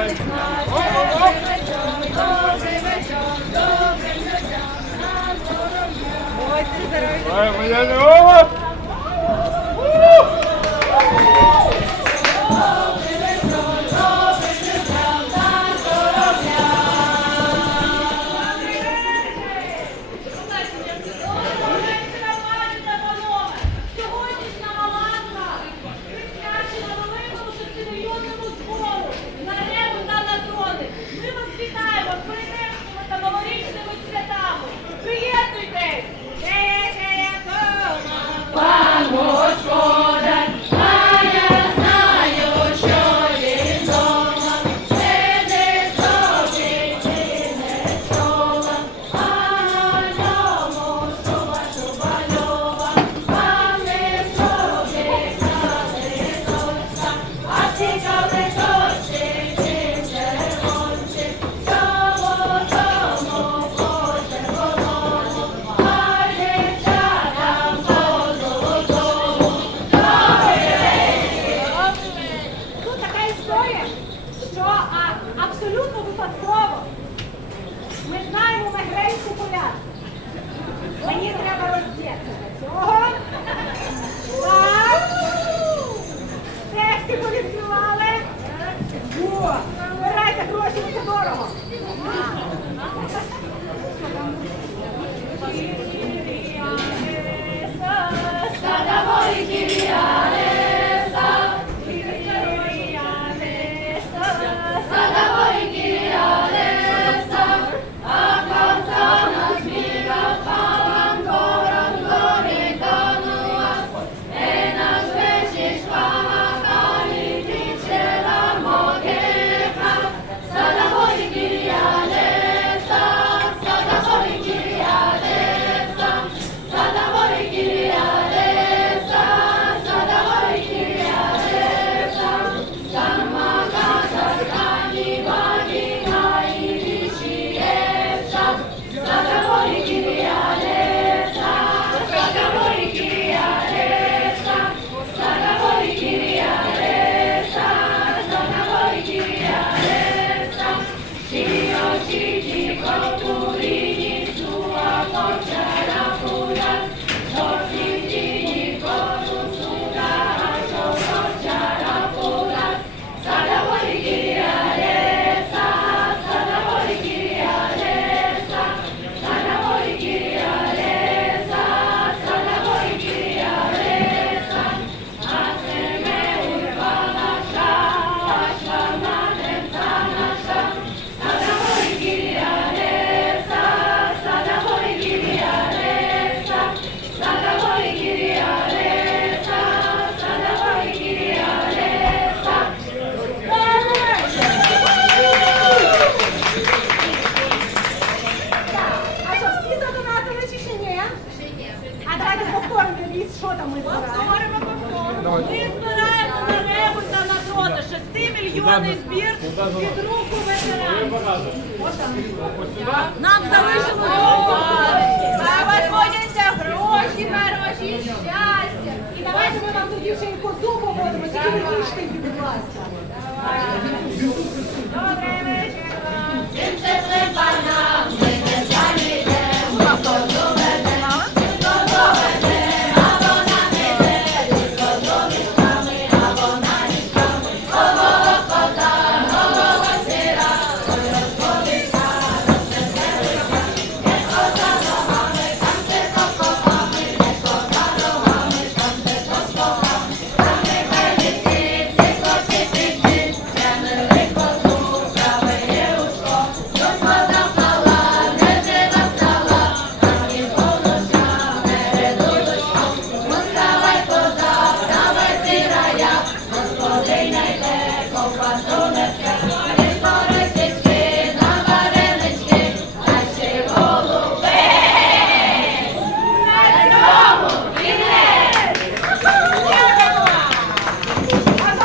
Vay, vay, vay. Ми знаємо мегрейську порядку. Мені треба роздітися для цього. Так. Тексти повідкривали. Ми збираємо на ребу та на дрони Шестимільйонний збір від руку ветеранів. Нам залишилось Виходяться гроші, хороші, щастя. І давайте ми вам тоді ще й козу поводимо, тільки не їжте її, будь ласка.